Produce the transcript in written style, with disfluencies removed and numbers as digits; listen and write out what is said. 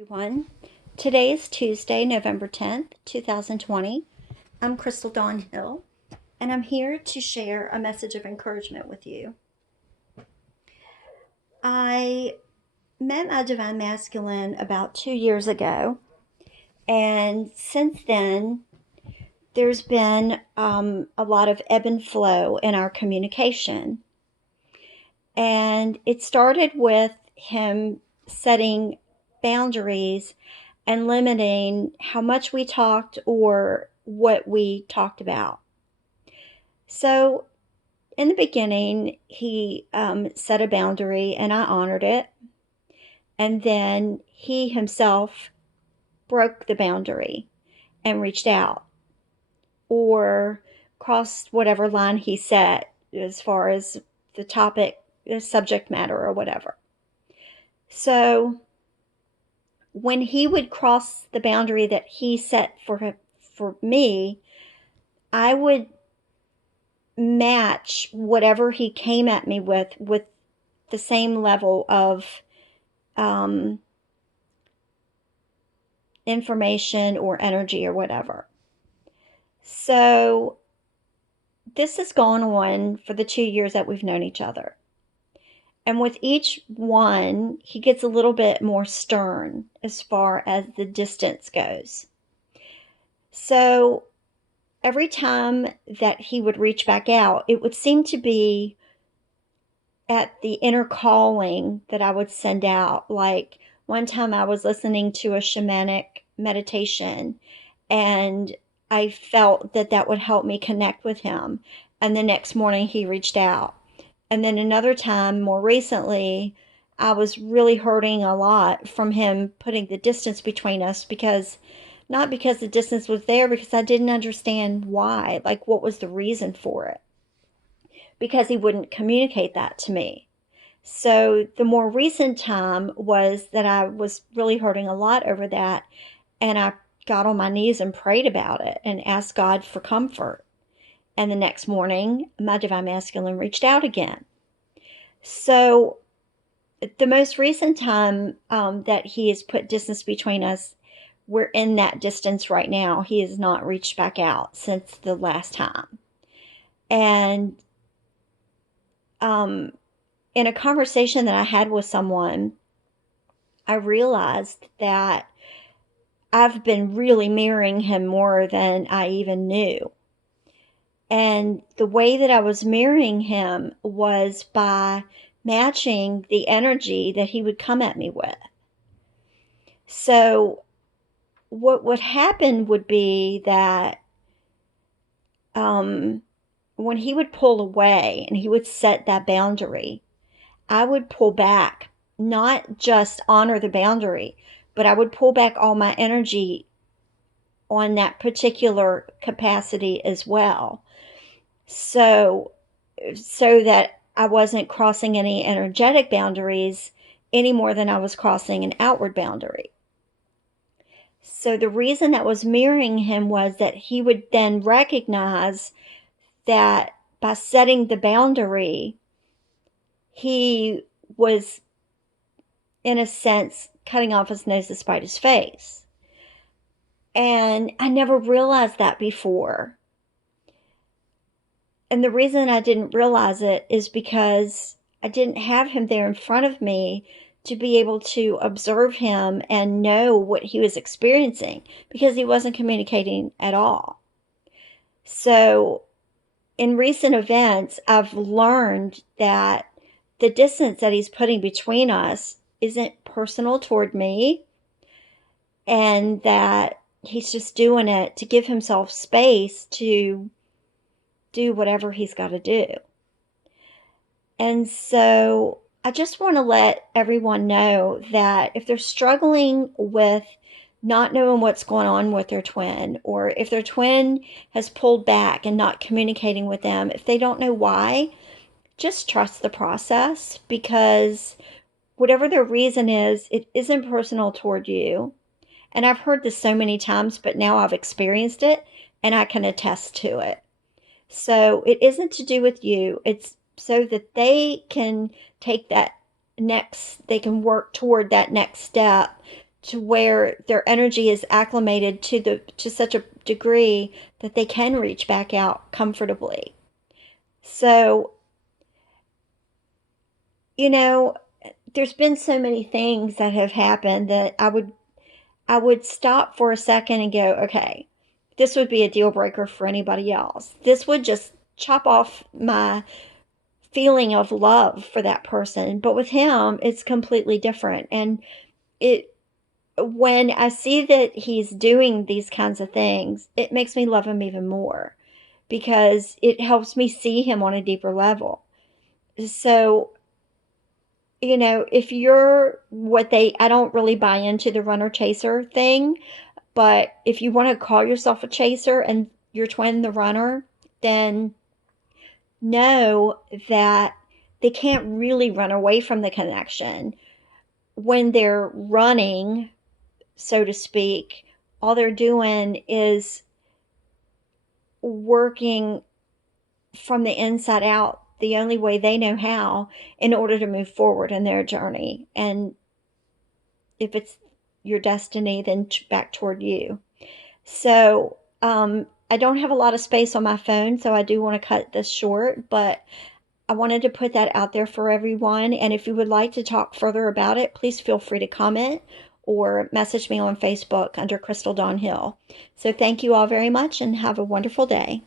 Everyone. Today is Tuesday, November 10th, 2020. I'm Crystal Dawn Hill, and I'm here to share a message of encouragement with you. I met my divine masculine about 2 years ago, and since then, there's been a lot of ebb and flow in our communication. And it started with him setting boundaries and limiting how much we talked or what we talked about. So, in the beginning, he set a boundary and I honored it. And then he himself broke the boundary and reached out or crossed whatever line he set as far as the topic, the subject matter, or whatever. So, when he would cross the boundary that he set for me, I would match whatever he came at me with the same level of information or energy or whatever. So this has gone on for the 2 years that we've known each other. And with each one, he gets a little bit more stern as far as the distance goes. So every time that he would reach back out, it would seem to be at the inner calling that I would send out. Like one time I was listening to a shamanic meditation and I felt that that would help me connect with him. And the next morning he reached out. And then another time, more recently, I was really hurting a lot from him putting the distance between us not because the distance was there, because I didn't understand why, like what was the reason for it. Because he wouldn't communicate that to me. So the more recent time was that I was really hurting a lot over that. And I got on my knees and prayed about it and asked God for comfort. And the next morning, my divine masculine reached out again. So the most recent time that he has put distance between us, we're in that distance right now. He has not reached back out since the last time. And in a conversation that I had with someone, I realized that I've been really mirroring him more than I even knew. And the way that I was mirroring him was by matching the energy that he would come at me with. So what would happen would be that when he would pull away and he would set that boundary, I would pull back, not just honor the boundary, but I would pull back all my energy on that particular capacity as well. So that I wasn't crossing any energetic boundaries any more than I was crossing an outward boundary. So the reason that was mirroring him was that he would then recognize that by setting the boundary, he was, in a sense, cutting off his nose to spite his face. And I never realized that before. And the reason I didn't realize it is because I didn't have him there in front of me to be able to observe him and know what he was experiencing, because he wasn't communicating at all. So in recent events, I've learned that the distance that he's putting between us isn't personal toward me, and that he's just doing it to give himself space to do whatever he's got to do. And so I just want to let everyone know that if they're struggling with not knowing what's going on with their twin, or if their twin has pulled back and not communicating with them, if they don't know why, just trust the process, because whatever their reason is, it isn't personal toward you. And I've heard this so many times, but now I've experienced it and I can attest to it. So it isn't to do with you. It's so that they can take that they can work toward that next step to where their energy is acclimated to such a degree that they can reach back out comfortably. So, you know, there's been so many things that have happened that I would stop for a second and go, okay, this would be a deal breaker for anybody else. This would just chop off my feeling of love for that person. But with him, it's completely different. And it when I see that he's doing these kinds of things, it makes me love him even more because it helps me see him on a deeper level. So, if you're I don't really buy into the runner chaser thing, but if you want to call yourself a chaser and your twin the runner, then know that they can't really run away from the connection. When they're running, so to speak, all they're doing is working from the inside out the only way they know how in order to move forward in their journey. And if it's your destiny, then back toward you. So, I don't have a lot of space on my phone, so I do want to cut this short, but I wanted to put that out there for everyone. And if you would like to talk further about it, please feel free to comment or message me on Facebook under Crystal Dawn Hill. So thank you all very much and have a wonderful day.